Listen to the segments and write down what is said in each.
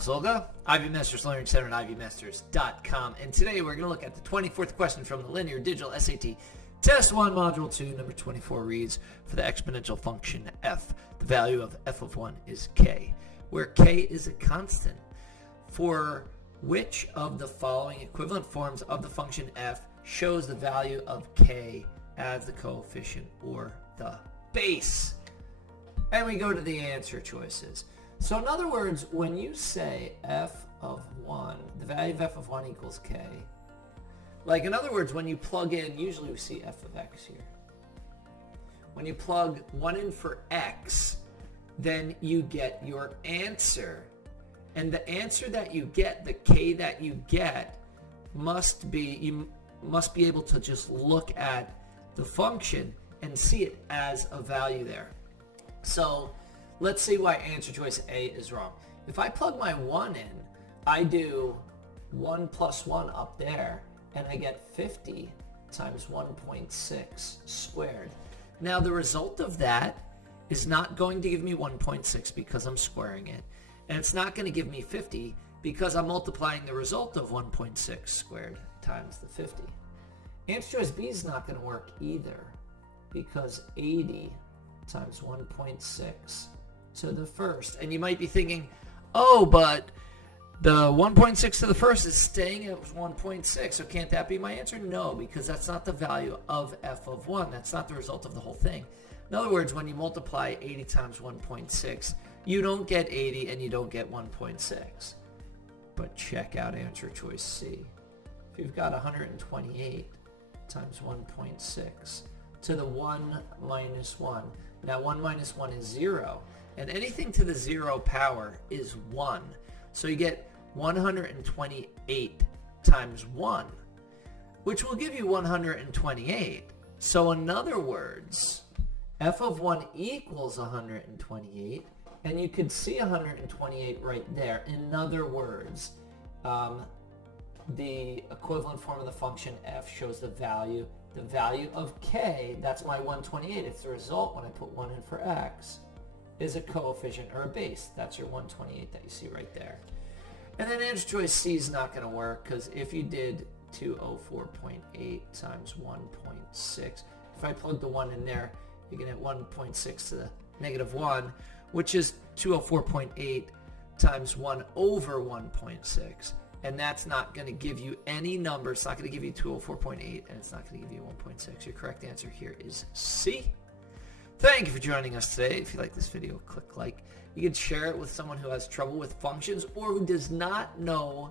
Myself, Zolga, Ivy Masters Learning Center at ivymasters.com. And today we're going to look at the 24th question from the Linear Digital SAT Test 1, Module 2, number 24 reads, for the exponential function f, the value of f of 1 is k, where k is a constant. For which of the following equivalent forms of the function f shows the value of k as the coefficient or the base? And we go to the answer choices. So in other words, when you say f of 1, the value of f of 1 equals k, like in other words, when you plug in, usually we see f of x here. When you plug 1 in for x, then you get your answer. And the answer that you get, the k that you get, you must be able to just look at the function and see it as a value there. So let's see why answer choice A is wrong. If I plug my 1 in, I do 1 plus 1 up there, and I get 50 times 1.6 squared. Now the result of that is not going to give me 1.6 because I'm squaring it, and it's not going to give me 50 because I'm multiplying the result of 1.6 squared times the 50. Answer choice B is not going to work either because 80 times 1.6 to the first. And you might be thinking, oh, but the 1.6 to the first is staying at 1.6, so can't that be my answer? No, because that's not the value of f of 1. That's not the result of the whole thing. In other words, when you multiply 80 times 1.6, you don't get 80 and you don't get 1.6. But check out answer choice C. If you've got 128 times 1.6 to the 1 minus 1, now 1 minus 1 is 0, and anything to the 0 power is 1. So you get 128 times 1, which will give you 128. So in other words, f of 1 equals 128, and you could see 128 right there. In other words, the equivalent form of the function f shows the value of k, that's my 128. It's the result when I put 1 in for x, is a coefficient or a base. That's your 128 that you see right there. And then answer choice C is not going to work because if you did 204.8 times 1.6, if I plug the 1 in there, you're going to get 1.6 to the negative 1, which is 204.8 times 1 over 1.6. And that's not going to give you any number. It's not going to give you 204.8, and it's not going to give you 1.6. Your correct answer here is C. Thank you for joining us today. If you like this video, click like. You can share it with someone who has trouble with functions or who does not know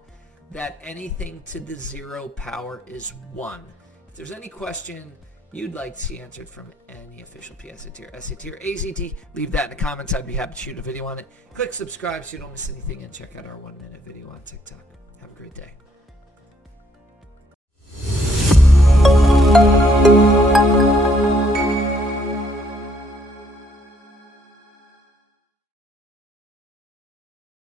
that anything to the 0 power is 1. If there's any question you'd like to see answered from any official PSAT or SAT or ACT, leave that in the comments. I'd be happy to shoot a video on it. Click subscribe so you don't miss anything, and check out our 1-minute video on TikTok. Have a great day.